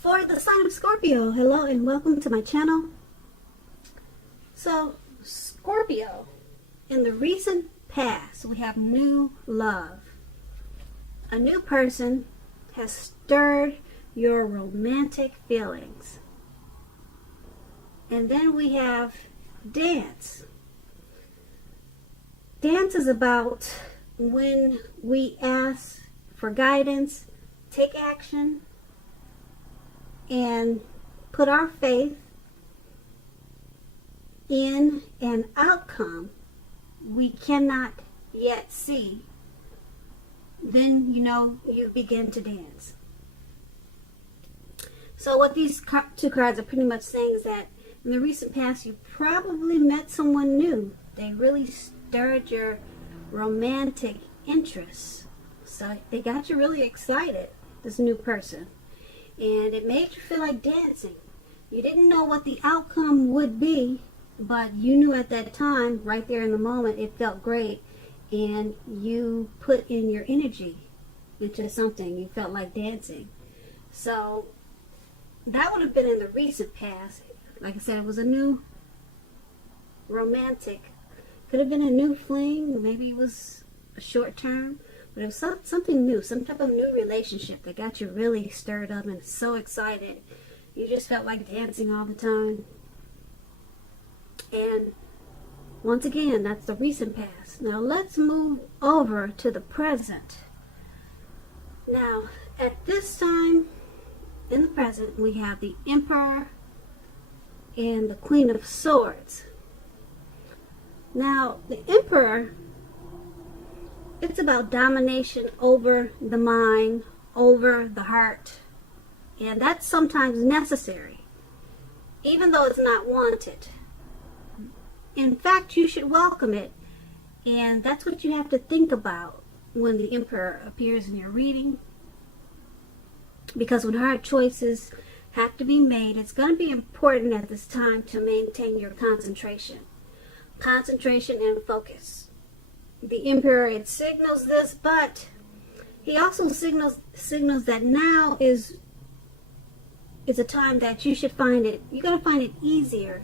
For the sign of Scorpio, hello and welcome to my channel. So, Scorpio, in the recent past, we have new love. A new person has stirred your romantic feelings. And then we have dance. Dance is about when we ask for guidance, take action, and put our faith in an outcome we cannot yet see. Then you begin to dance. So what these two cards are pretty much saying is that in the recent past you probably met someone new. They really stirred your romantic interest. So they got you really excited, this new person. And it made you feel like dancing. You didn't know what the outcome would be, but you knew at that time, right there in the moment, it felt great. And you put in your energy into something. You felt like dancing. So that would have been in the recent past. Like I said, it was a new romantic. Could have been a new fling. Maybe it was a short term. But it was something new, some type of new relationship that got you really stirred up and so excited. You just felt like dancing all the time. And once again, that's the recent past. Now let's move over to the present. Now, at this time, in the present, we have the Emperor and the Queen of Swords. Now, the Emperor, it's about domination over the mind, over the heart. And that's sometimes necessary, even though it's not wanted. In fact, you should welcome it. And that's what you have to think about when the Emperor appears in your reading. Because when hard choices have to be made, it's going to be important at this time to maintain your concentration. Concentration and focus. The Emperor, it signals this, but he also signals that now is a time that you're going to find it easier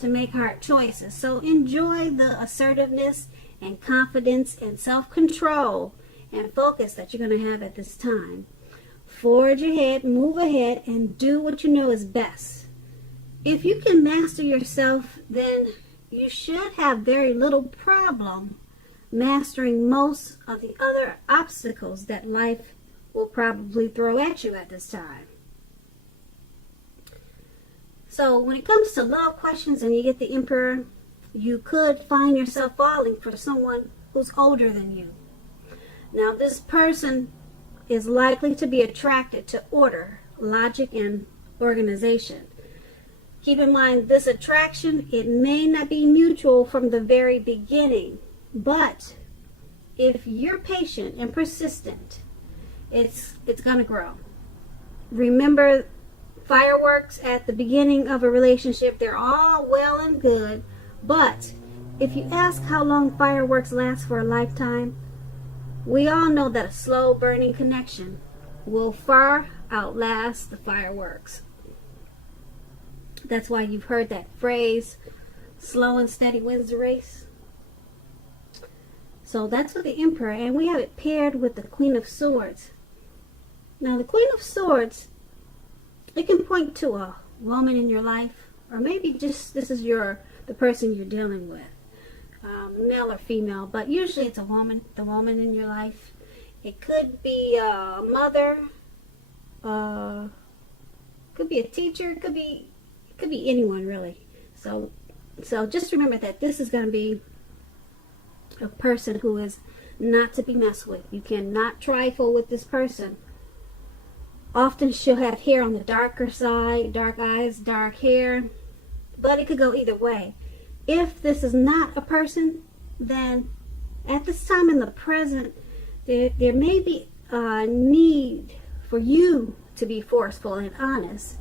to make hard choices. So enjoy the assertiveness and confidence and self-control and focus that you're going to have at this time. Forge ahead, move ahead, and do what you know is best. If you can master yourself, then you should have very little problem mastering most of the other obstacles that life will probably throw at you at this time. So when it comes to love questions and you get the Emperor, you could find yourself falling for someone who's older than you. Now this person is likely to be attracted to order, logic, and organization. Keep in mind, this attraction, it may not be mutual from the very beginning, but if you're patient and persistent, it's going to grow. Remember, fireworks at the beginning of a relationship, they're all well and good, but if you ask how long fireworks last for a lifetime, we all know that a slow burning connection will far outlast the fireworks. That's why you've heard that phrase, slow and steady wins the race. So that's with the Emperor, and we have it paired with the Queen of Swords. Now the Queen of Swords, it can point to a woman in your life, or maybe just this is the person you're dealing with, male or female, but usually it's a woman, the woman in your life. It could be a mother, could be a teacher, could be anyone really. So just remember that this is going to be a person who is not to be messed with. You cannot trifle with this person. Often she'll have hair on the darker side, dark eyes, dark hair, but it could go either way. If this is not a person, then at this time in the present, there may be a need for you to be forceful and honest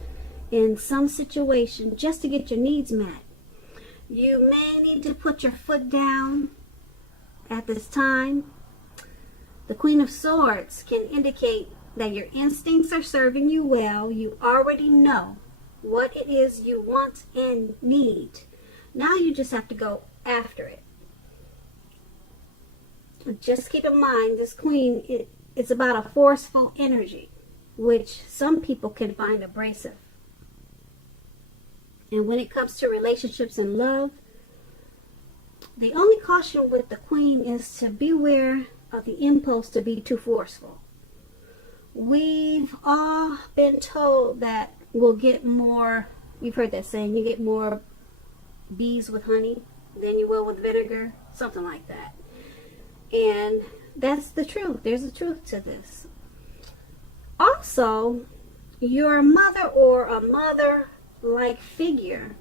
in some situation just to get your needs met. You may need to put your foot down at this time. The Queen of Swords can indicate that your instincts are serving you well. You already know what it is you want and need. Now you just have to go after it. Just keep in mind, this queen, it's about a forceful energy, which some people can find abrasive. And when it comes to relationships and love, the only caution with the queen is to beware of the impulse to be too forceful. We've all been told that we'll get more, you've heard that saying, you get more bees with honey than you will with vinegar, something like that. And that's the truth. There's a truth to this. Also, your mother or a mother-like figure,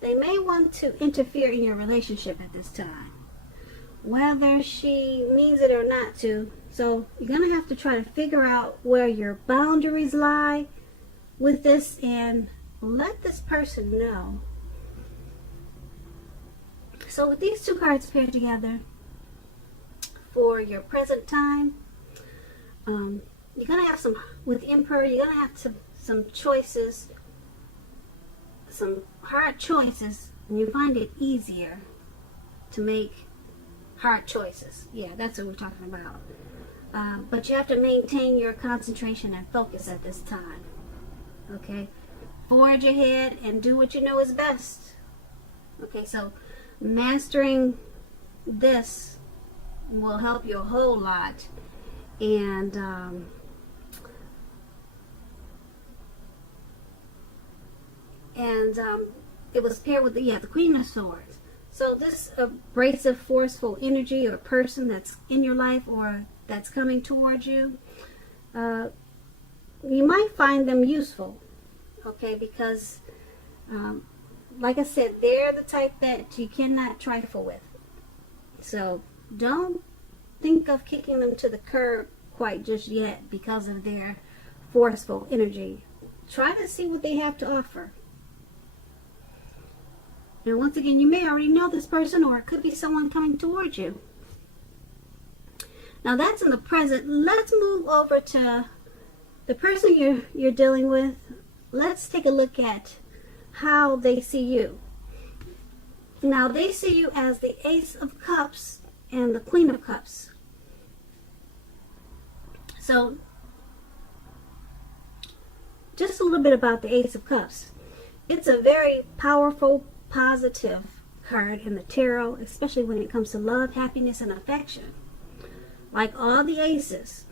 they may want to interfere in your relationship at this time, whether she means it or not to. So you're going to have to try to figure out where your boundaries lie with this and let this person know. So with these two cards paired together for your present time, you're going to have some, with Emperor, you're going to have some choices, some hard choices, and you find it easier to make hard choices. Yeah, that's what we're talking about. But you have to maintain your concentration and focus at this time. Okay? Forge ahead and do what you know is best. Okay, so mastering this will help you a whole lot. And it was paired with the Queen of Swords. So this abrasive, forceful energy or person that's in your life or that's coming towards you, you might find them useful, okay? Because, like I said, they're the type that you cannot trifle with. So don't think of kicking them to the curb quite just yet because of their forceful energy. Try to see what they have to offer. And once again, you may already know this person, or it could be someone coming towards you. Now that's in the present. Let's move over to the person you're dealing with. Let's take a look at how they see you. Now they see you as the Ace of Cups and the Queen of Cups. So just a little bit about the Ace of Cups. It's a very powerful, positive card in the tarot, especially when it comes to love, happiness, and affection. Like all the aces,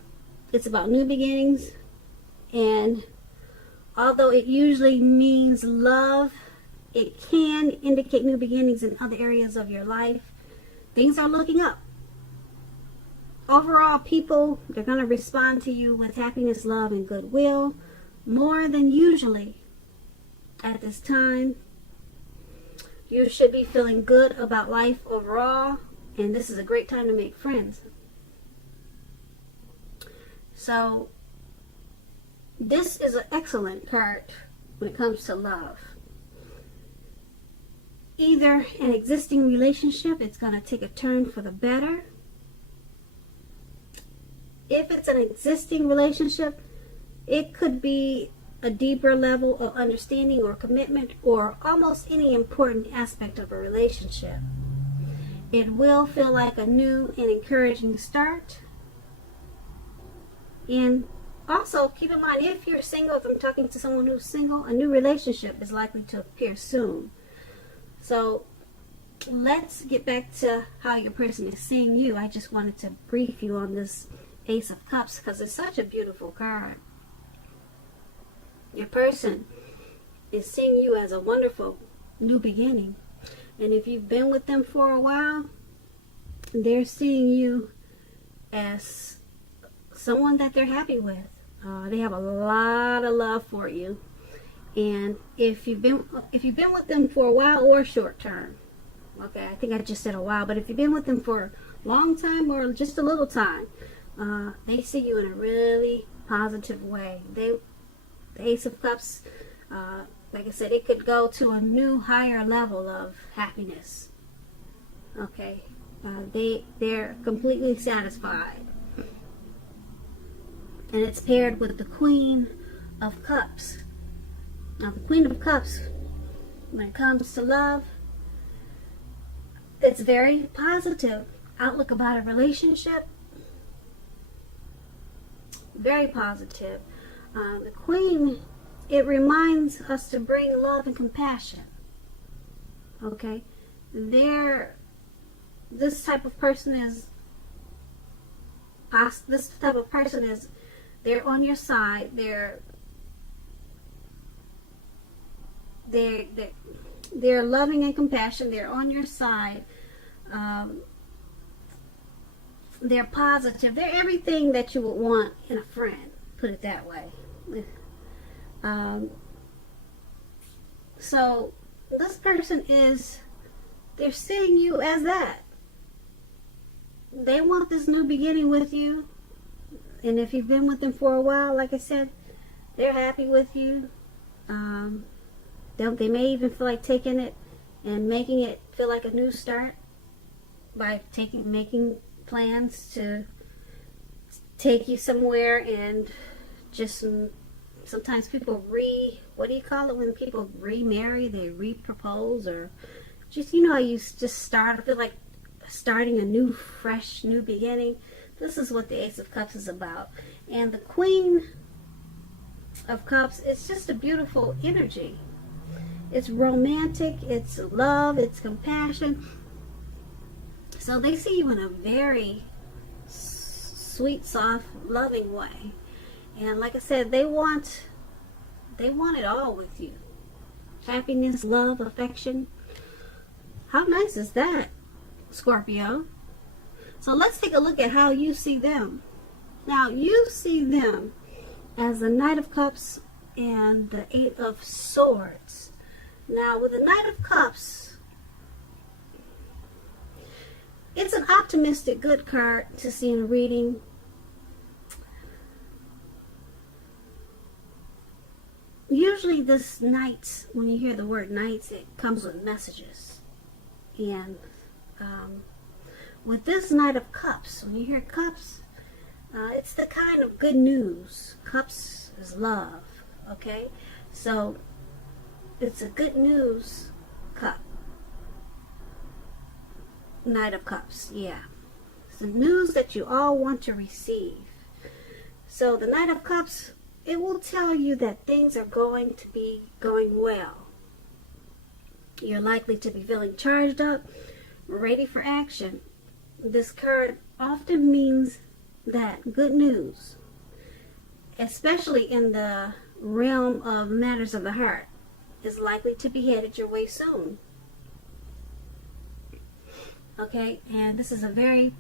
it's about new beginnings, and although it usually means love, it can indicate new beginnings in other areas of your life. Things are looking up. Overall, people, they're going to respond to you with happiness, love, and goodwill more than usually at this time. You should be feeling good about life overall, and this is a great time to make friends. So this is an excellent card when it comes to love. Either an existing relationship, it's going to take a turn for the better. If it's an existing relationship, it could be a deeper level of understanding or commitment or almost any important aspect of a relationship. It will feel like a new and encouraging start. And also keep in mind, if you're single, if I'm talking to someone who's single, a new relationship is likely to appear soon. So let's get back to how your person is seeing you. I just wanted to brief you on this Ace of Cups because it's such a beautiful card. Your person is seeing you as a wonderful new beginning. And if you've been with them for a while, they're seeing you as someone that they're happy with. They have a lot of love for you. And if you've been with them for a while or short term, okay, I think I just said a while, but if you've been with them for a long time or just a little time, they see you in a really positive way. The Ace of Cups, like I said, it could go to a new, higher level of happiness. Okay, they're completely satisfied. and it's paired with the Queen of Cups. Now, the Queen of Cups, when it comes to love, it's very positive outlook about a relationship. Very positive. The Queen, it reminds us to bring love and compassion. Okay? This type of person is, they're on your side. They're loving and compassion. They're on your side. They're positive. They're everything that you would want in a friend. Put it that way. So this person they're seeing you as that. They want this new beginning with you. And if you've been with them for a while, like I said, they're happy with you. They may even feel like taking it and making it feel like a new start by making plans to take you somewhere, and just sometimes people what do you call it when people remarry? They repropose, or just, how you just feel like starting a fresh new beginning. This is what the Ace of Cups is about. And the Queen of Cups, it's just a beautiful energy. It's romantic, it's love, it's compassion. So they see you in a very sweet, soft, loving way. And like I said, they want it all with you. Happiness, love, affection. How nice is that, Scorpio? So let's take a look at how you see them. Now, you see them as the Knight of Cups and the Eight of Swords. Now, with the Knight of Cups, it's an optimistic, good card to see in a reading. Usually this Knights, when you hear the word Knights, it comes with messages. And with this Knight of Cups, when you hear Cups, it's the kind of good news. Cups is love, okay? So it's a good news cup. Knight of Cups, yeah. It's the news that you all want to receive. So the Knight of Cups, it will tell you that things are going to be going well. You're likely to be feeling charged up, ready for action. This card often means that good news, especially in the realm of matters of the heart, is likely to be headed your way soon. Okay, and this is a very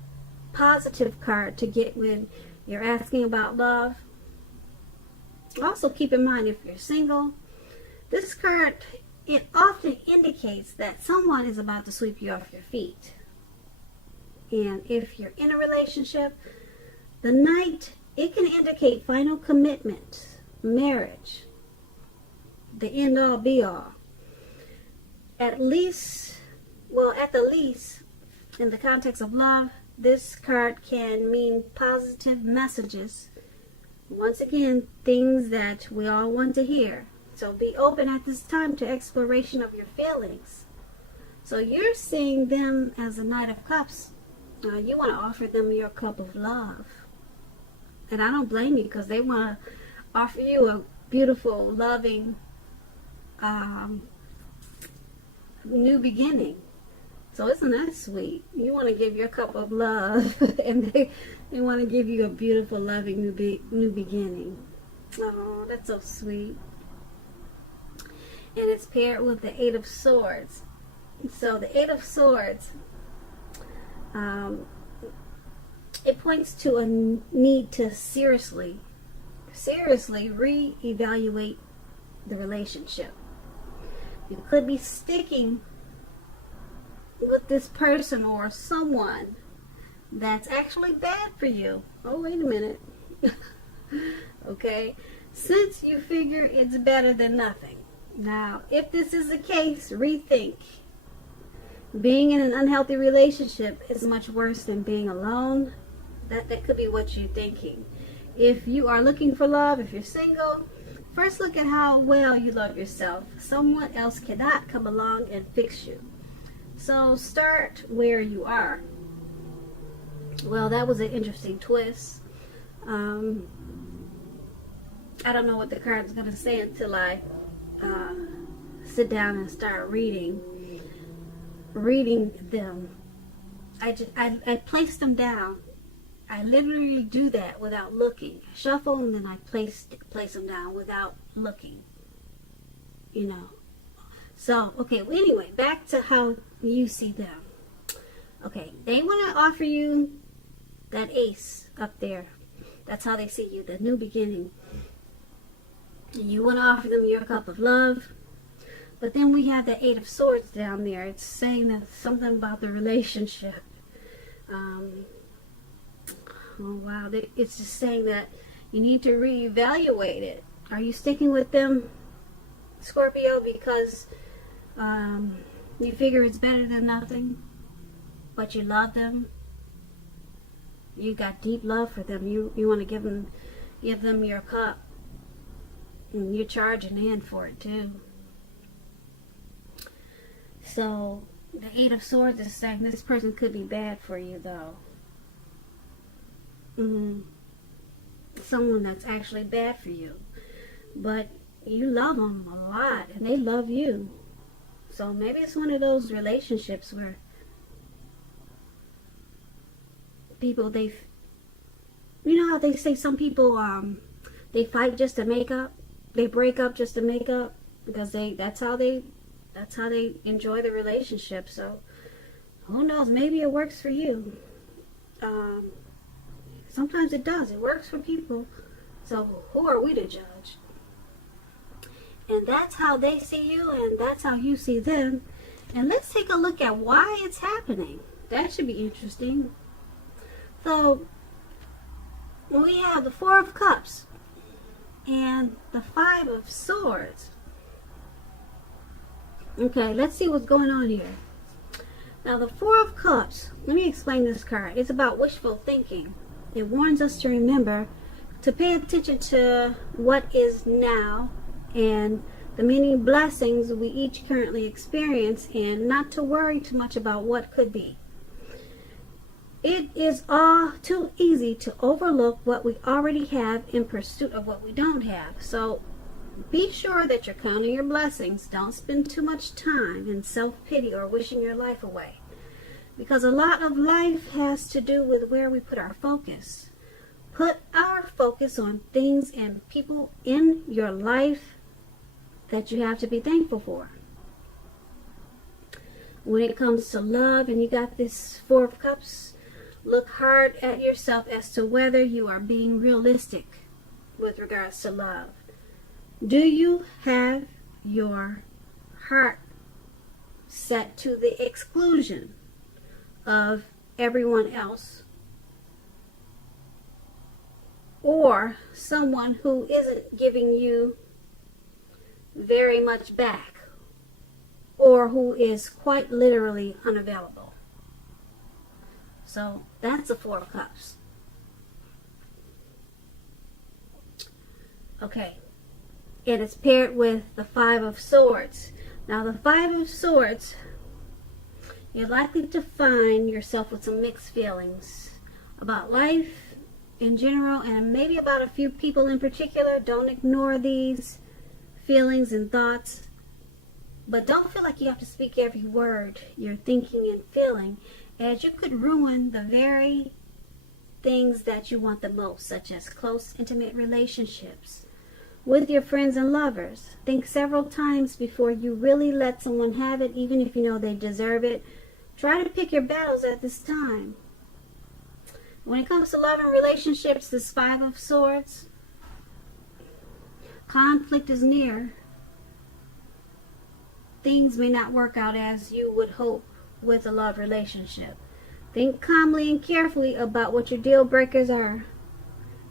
positive card to get when you're asking about love. Also keep in mind, if you're single, this card, it often indicates that someone is about to sweep you off your feet. And if you're in a relationship, the Knight, it can indicate final commitment, marriage, the end all be all. At the least, in the context of love, this card can mean positive messages. Once again, things that we all want to hear. So be open at this time to exploration of your feelings. So you're seeing them as a Knight of Cups. You want to offer them your cup of love. And I don't blame you, because they want to offer you a beautiful, loving, new beginning. So isn't that sweet? You want to give your cup of love, and they want to give you a beautiful, loving new beginning. Oh, that's so sweet. And it's paired with the Eight of Swords. So the Eight of Swords, it points to a need to seriously reevaluate the relationship. You could be sticking with this person or someone that's actually bad for you. Oh, wait a minute. Okay, since you figure it's better than nothing. Now, if this is the case, rethink. Being in an unhealthy relationship is much worse than being alone. That could be what you're thinking. if you are looking for love, if you're single, first look at how well you love yourself. Someone else cannot come along and fix you. So start where you are. Well, that was an interesting twist. I don't know what the card's going to say until I sit down and start reading them. I place them down. I literally do that without looking. I shuffle and then I place them down without looking. You know. So, okay, well, anyway, back to how you see them. Okay, they want to offer you that ace up there. That's how they see you, the new beginning. And you want to offer them your cup of love. But then we have the Eight of Swords down there. It's saying that something about the relationship. Oh, wow. It's just saying that you need to reevaluate it. Are you sticking with them, Scorpio, because you figure it's better than nothing, but you love them? You got deep love for them. You want to give them your cup. And you're charging in for it, too. So, the Eight of Swords is saying this person could be bad for you, though. Someone that's actually bad for you. But you love them a lot, and they love you. So maybe it's one of those relationships where people, you know how they say some people, they fight just to make up? They break up just to make up? Because that's how they enjoy the relationship. So who knows, maybe it works for you. Sometimes it does. It works for people. So who are we to judge? And that's how they see you, and that's how you see them. And let's take a look at why it's happening. That should be interesting. So we have the Four of Cups and the Five of Swords. Okay, let's see what's going on here. Now the Four of Cups, let me explain this card. It's about wishful thinking. It warns us to remember to pay attention to what is now and the many blessings we each currently experience, and not to worry too much about what could be. It is all too easy to overlook what we already have in pursuit of what we don't have. So be sure that you're counting your blessings. Don't spend too much time in self-pity or wishing your life away. Because a lot of life has to do with where we put our focus. Put our focus on things and people in your life that you have to be thankful for. When it comes to love and you got this Four of Cups, look hard at yourself as to whether you are being realistic with regards to love. Do you have your heart set to the exclusion of everyone else, or someone who isn't giving you very much back, or who is quite literally unavailable? So that's the Four of Cups. Okay, and it's paired with the Five of Swords. Now the Five of Swords, you're likely to find yourself with some mixed feelings about life in general, and maybe about a few people in particular. Don't ignore these feelings and thoughts, but don't feel like you have to speak every word you're thinking and feeling, as you could ruin the very things that you want the most, such as close, intimate relationships with your friends and lovers. Think several times before you really let someone have it, even if you know they deserve it. Try to pick your battles at this time. When it comes to love and relationships, this Five of Swords, conflict is near. Things may not work out as you would hope with a love relationship. Think calmly and carefully about what your deal breakers are.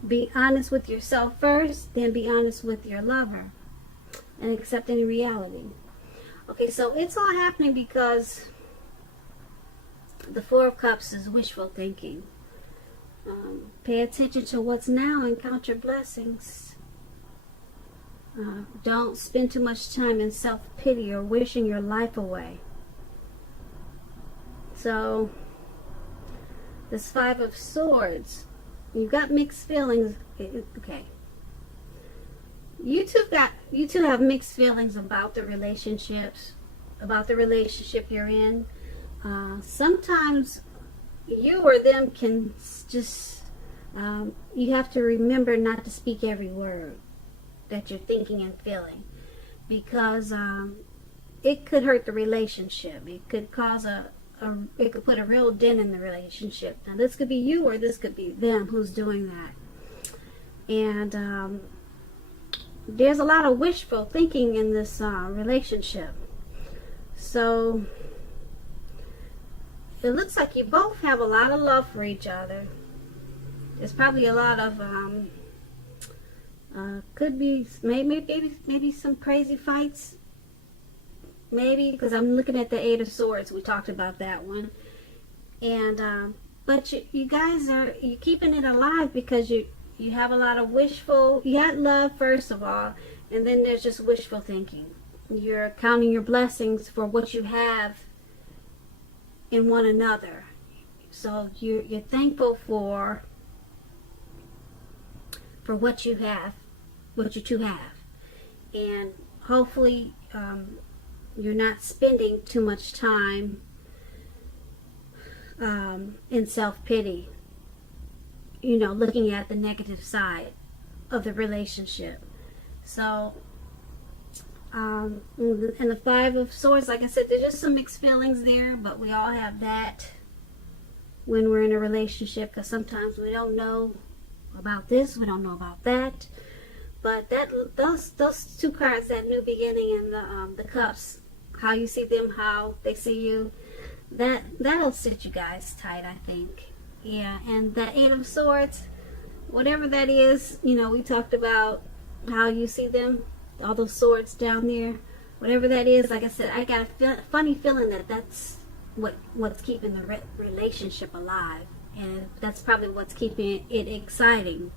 Be honest with yourself first, then be honest with your lover, and accept any reality. Okay, so it's all happening because the Four of Cups is wishful thinking. Pay attention to what's now and count your blessings. Don't spend too much time in self-pity or wishing your life away. So, this Five of Swords, you've got mixed feelings. Okay. You two have mixed feelings about the relationships, about the relationship you're in. Sometimes you or them can just, you have to remember not to speak every word that you're thinking and feeling, because it could hurt the relationship. It could cause it could put a real dent in the relationship. Now, this could be you or this could be them who's doing that. And there's a lot of wishful thinking in this relationship. So it looks like you both have a lot of love for each other. There's probably a lot of could be maybe some crazy fights. Maybe, because I'm looking at the Eight of Swords. We talked about that one. And but you guys are keeping it alive because you have a lot of you had love first of all, and then there's just wishful thinking. You're counting your blessings for what you have in one another. So you're thankful for what you have, what you two have. And hopefully you're not spending too much time in self-pity, looking at the negative side of the relationship. So and the Five of Swords, like I said, there's just some mixed feelings there, but we all have that when we're in a relationship, because sometimes we don't know about this, we don't know about that. But those two cards, that new beginning and the cups, how you see them, how they see you, that'll sit you guys tight, I think. Yeah, and the Eight of Swords, whatever that is, we talked about how you see them, all those swords down there, whatever that is. Like I said, I got a funny feeling that that's what's keeping the relationship alive, and that's probably what's keeping it exciting.